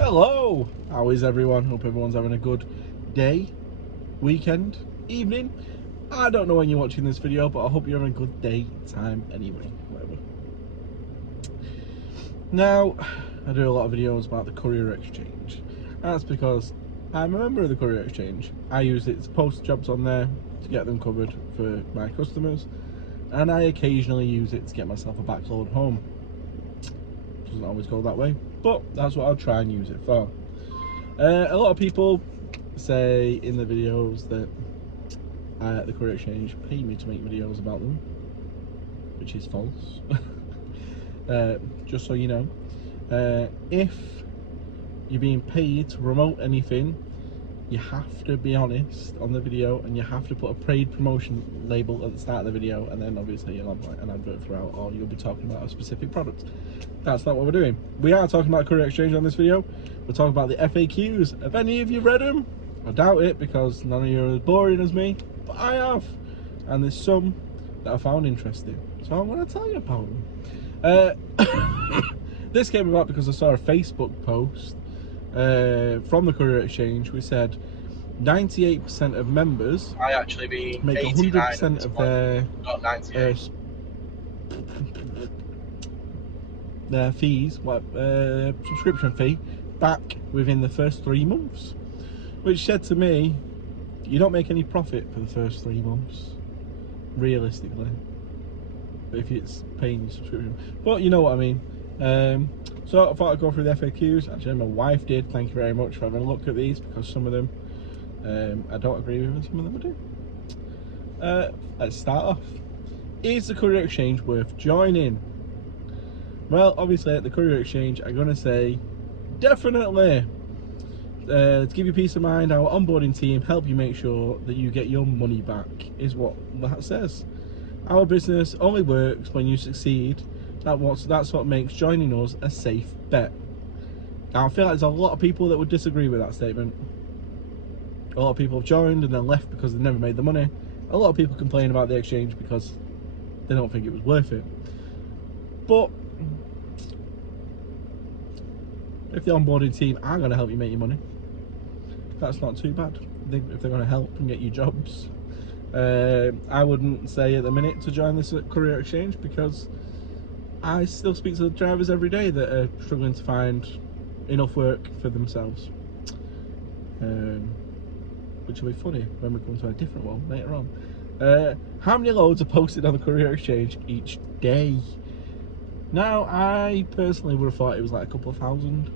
Hello! How is everyone? Hope everyone's having a good day, weekend, evening. I don't know when you're watching this video, but I hope you're having a good day, time, anyway, whatever. Now, I do a lot of videos about the Courier Exchange. That's because I'm a member of the Courier Exchange. I use it to post jobs on there to get them covered for my customers, and I occasionally use it to get myself a backload home. Doesn't always go that way, but that's what I'll try and use it for. A lot of people say in the videos that the Courier Exchange pay me to make videos about them, which is false. Just so you know, if you're being paid to promote anything, you have to be honest on the video, and you have to put a paid promotion label at the start of the video, and then obviously you'll have like an advert throughout, or you'll be talking about a specific product. That's not what we're doing. We are talking about Courier Exchange on this video. We're talking about the FAQs. Have any of you read them? I doubt it, because none of you are as boring as me, but I have, and there's some that I found interesting, so I'm going to tell you about them. This came about because I saw a Facebook post from the Courier Exchange. We said 98% of members make 100% of their fees, subscription fee, back within the first 3 months, which said to me, you don't make any profit for the first 3 months, realistically, if it's paying your subscription. But you know what I mean. So I thought I'd go through the FAQs. Actually, my wife did. Thank you very much for having a look at these, because some of them I don't agree with, and some of them I do. Let's start off. Is the Courier Exchange worth joining? Well, obviously at the Courier Exchange, I'm going to say definitely. To give you peace of mind, our onboarding team help you make sure that you get your money back, is what that says. Our business only works when you succeed. That's what makes joining us a safe bet. Now, I feel like there's a lot of people that would disagree with that statement. A lot of people have joined and then left because they never made the money. A lot of people complain about the exchange because they don't think it was worth it. But if the onboarding team are going to help you make your money, that's not too bad. If they're going to help and get you jobs, I wouldn't say at the minute to join this Courier Exchange, because I still speak to the drivers every day that are struggling to find enough work for themselves, which will be funny when we come to a different one later on. How many loads are posted on the Courier Exchange each day? Now, I personally would have thought it was like a couple of thousand,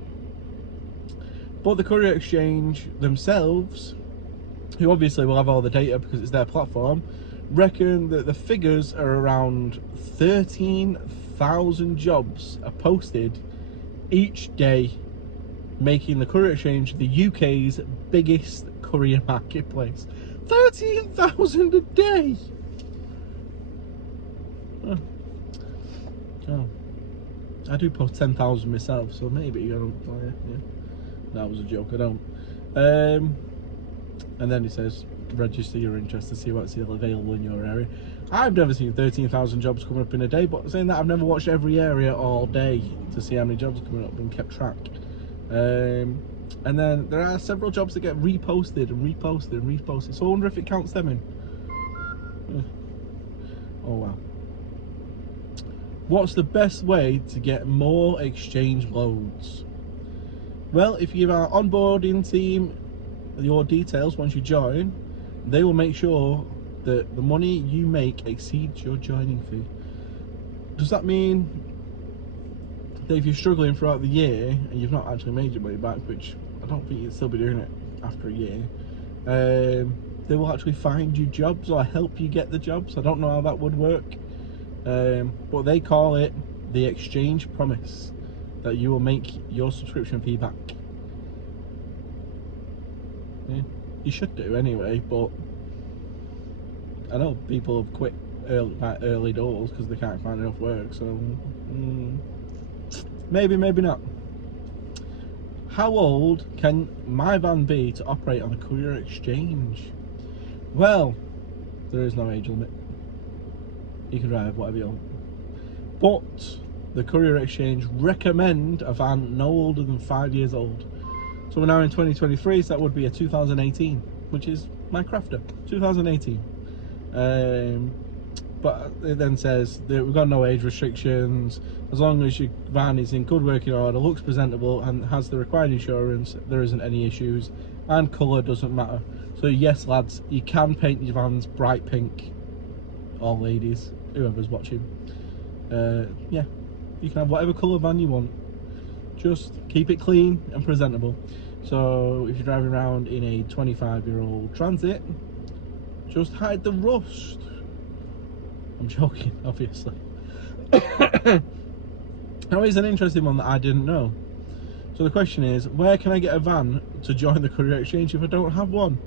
but the Courier Exchange themselves, who obviously will have all the data because it's their platform, reckon that the figures are around 13,000 jobs are posted each day, making the Courier Exchange the UK's biggest courier marketplace. 13,000 a day! Oh. I do post 10,000 myself, so maybe I don't. Oh, yeah. That was a joke. I don't. And then it says register your interest to see what's still available in your area. I've never seen 13,000 jobs coming up in a day, but saying that, I've never watched every area all day to see how many jobs are coming up and kept track. And then there are several jobs that get reposted and reposted and reposted, so I wonder if it counts them in. Oh wow. What's the best way to get more exchange loads? Well, if you give our onboarding team your details once you join, they will make sure that the money you make exceeds your joining fee. Does that mean that if you're struggling throughout the year and you've not actually made your money back, which I don't think you'd still be doing it after a year, they will actually find you jobs or help you get the jobs? I don't know how that would work. But they call it the exchange promise, that you will make your subscription fee back. Yeah, you should do anyway, but I know people have quit early doors because they can't find enough work, so maybe not. How old can my van be to operate on a Courier Exchange? Well, there is no age limit. You can drive whatever you want. But the Courier Exchange recommend a van no older than 5 years old. So we're now in 2023, so that would be a 2018, which is my crafter, 2018. But it then says that we've got no age restrictions. As long as your van is in good working order, looks presentable, and has the required insurance, there isn't any issues, and colour doesn't matter. So yes, lads, you can paint your vans bright pink, or ladies, whoever's watching. Yeah, you can have whatever colour van you want. Just keep it clean and presentable. So if you're driving around in a 25-year-old Transit, just hide the rust. I'm joking, obviously. Now here's an interesting one that I didn't know. So the question is, where can I get a van to join the Courier Exchange if I don't have one?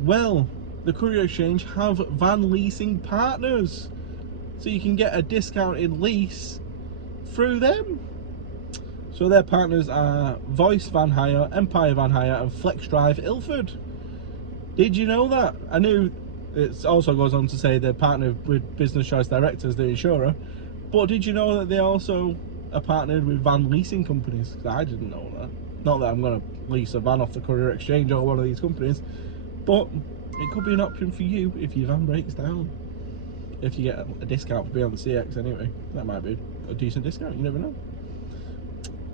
Well, the Courier Exchange have van leasing partners, so you can get a discounted lease through them. So their partners are Voice Van Hire, Empire Van Hire, and Flex Drive Ilford. Did you know that? I knew. It also goes on to say they're partnered with Business Choice Directors, the insurer. But did you know that they also are partnered with van leasing companies? Because I didn't know that. Not that I'm going to lease a van off the Courier Exchange or one of these companies, but it could be an option for you if your van breaks down. If you get a discount for being on the CX anyway, that might be a decent discount, you never know.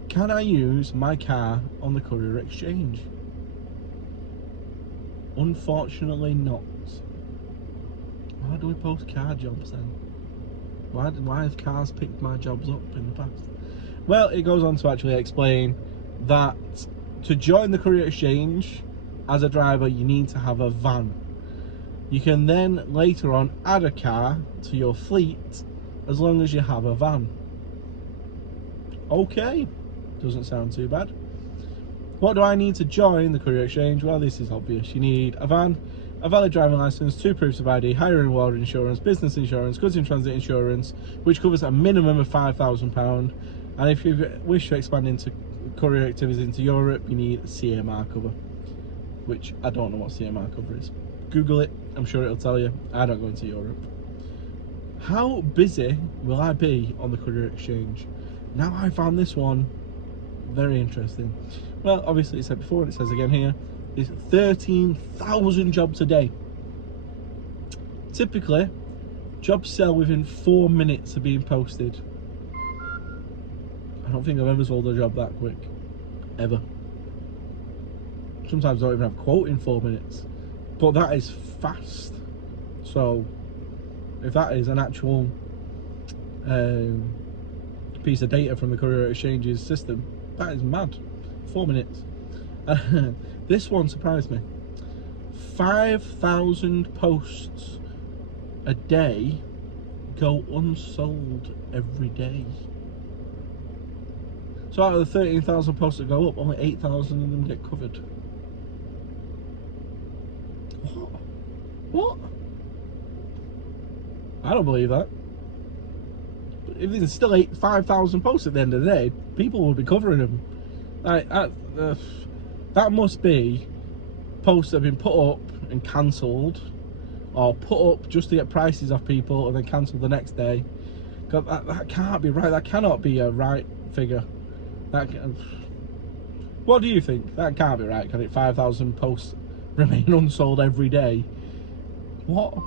Can I use my car on the Courier Exchange? Unfortunately not. Why do we post car jobs then? Why have cars picked my jobs up in the past? Well, it goes on to actually explain that to join the Courier Exchange as a driver, you need to have a van. You can then later on add a car to your fleet as long as you have a van. Okay, doesn't sound too bad. What do I need to join the Courier Exchange? Well, this is obvious. You need a van, a valid driving licence, 2 proofs of ID, hire and reward insurance, business insurance, goods in transit insurance, which covers a minimum of £5,000. And if you wish to expand into courier activities into Europe, you need CMR cover, which I don't know what CMR cover is. Google it, I'm sure it'll tell you. I don't go into Europe. How busy will I be on the Courier Exchange? Now I found this one very interesting. Well, obviously it said before, and it says again here, is 13,000 jobs a day. Typically, jobs sell within 4 minutes of being posted. I don't think I've ever sold a job that quick, ever. Sometimes I don't even have a quote in 4 minutes, but that is fast. So if that is an actual piece of data from the Courier Exchange's system, that is mad. 4 minutes. This one surprised me. 5,000 posts a day go unsold every day. So out of the 13,000 posts that go up, only 8,000 of them get covered. What? I don't believe that. If there's still 5,000 posts at the end of the day, people will be covering them. Like, that must be posts that have been put up and cancelled, or put up just to get prices off people and then cancelled the next day. That can't be right. That cannot be a right figure. What do you think? That can't be right, can it? 5,000 posts remain unsold every day. What?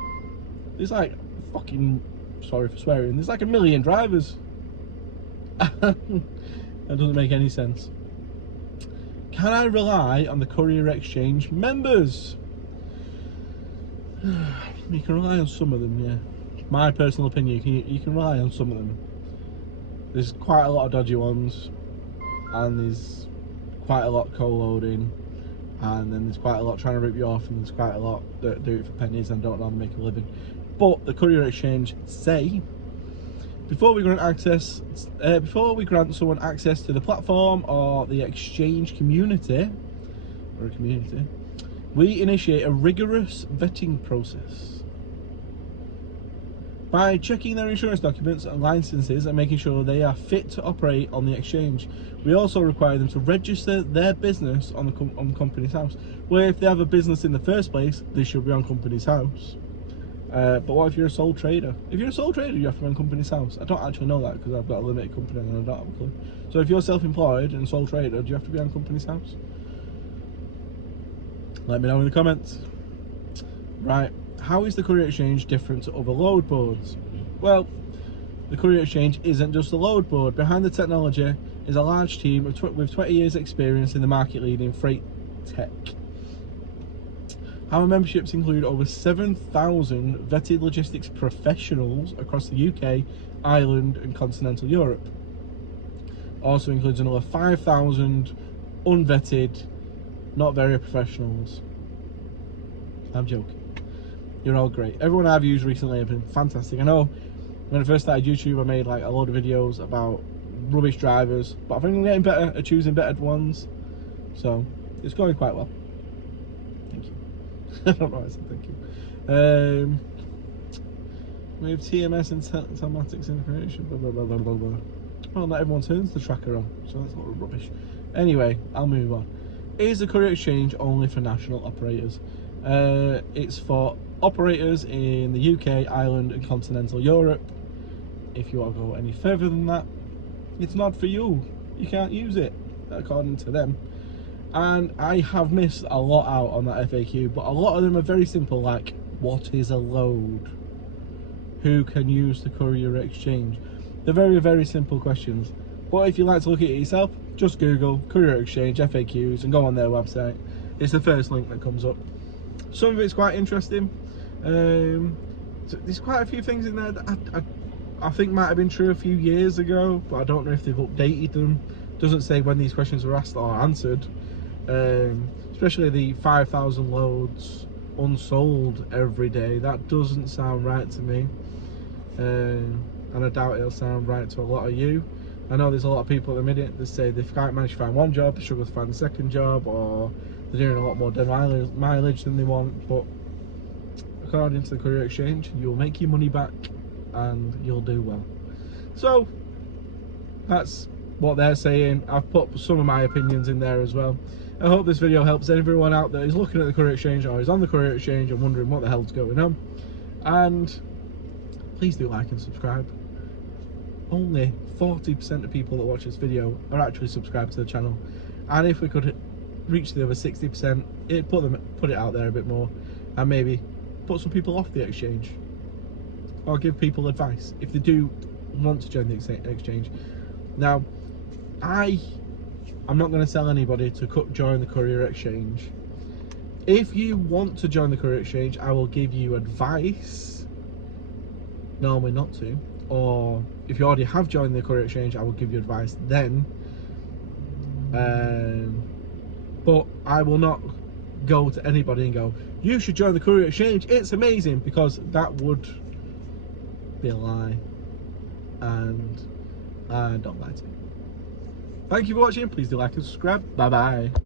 There's like fucking, sorry for swearing, there's like 1 million drivers. That doesn't make any sense. Can I rely on the Courier Exchange members? You can rely on some of them, yeah. My personal opinion, you can rely on some of them. There's quite a lot of dodgy ones, and there's quite a lot co-loading, and then there's quite a lot trying to rip you off, and there's quite a lot that do it for pennies and don't know how to make a living. But the Courier Exchange say, before we grant someone access to the platform or the exchange community, we initiate a rigorous vetting process. By checking their insurance documents and licenses and making sure they are fit to operate on the exchange, we also require them to register their business on company's house. Where if they have a business in the first place, they should be on company's house. But what if you're a sole trader? If you're a sole trader, you have to be on company's house. I don't actually know that because I've got a limited company and I don't have a clue. So if you're self-employed and sole trader, do you have to be on company's house? Let me know in the comments. Right, how is the Courier Exchange different to other load boards? Well, the Courier Exchange isn't just a load board. Behind the technology is a large team with 20 years experience in the market-leading freight tech. Our memberships include over 7,000 vetted logistics professionals across the UK, Ireland and continental Europe. Also includes another 5,000 unvetted, not very professionals. I'm joking. You're all great. Everyone I've used recently have been fantastic. I know when I first started YouTube I made like a load of videos about rubbish drivers, but I think I'm getting better at choosing better ones. So it's going quite well. Thank you. I don't know what I said, thank you. We have TMS and telematics information, blah blah blah blah blah blah. Well, not everyone turns the tracker on, so that's a lot of rubbish. Anyway, I'll move on. Is the Courier Exchange only for national operators? It's for operators in the UK, Ireland and continental Europe. If you want to go any further than that, it's not for you. You can't use it, according to them. And I have missed a lot out on that FAQ, but a lot of them are very simple, like what is a load? Who can use the Courier Exchange? They're very, very simple questions. But if you like to look at it yourself, just Google Courier Exchange FAQs and go on their website. It's the first link that comes up. Some of it's quite interesting. There's quite a few things in there that I think might have been true a few years ago, but I don't know if they've updated them. Doesn't say when these questions were asked or answered. Especially the 5,000 loads unsold every day. That doesn't sound right to me. And I doubt it'll sound right to a lot of you. I know there's a lot of people at the minute that say they can't manage to find one job, they struggle to find a second job, or they're doing a lot more dead mileage than they want. But according to the Courier Exchange, you'll make your money back and you'll do well. So that's what they're saying. I've put some of my opinions in there as well. I hope this video helps everyone out that is looking at the Courier Exchange or is on the Courier Exchange and wondering what the hell's going on. And please do like and subscribe. Only 40% of people that watch this video are actually subscribed to the channel, and if we could reach the other 60%, it'd put it out there a bit more, and maybe put some people off the exchange, or give people advice if they do want to join the exchange. Now, I'm not going to tell anybody to join the Courier Exchange. If you want to join the Courier Exchange, I will give you advice, normally not to. Or if you already have joined the Courier Exchange, I will give you advice then. But I will not go to anybody and go, you should join the Courier Exchange, it's amazing, because that would be a lie, and I don't like it. Thank you for watching. Please do like and subscribe. Bye bye.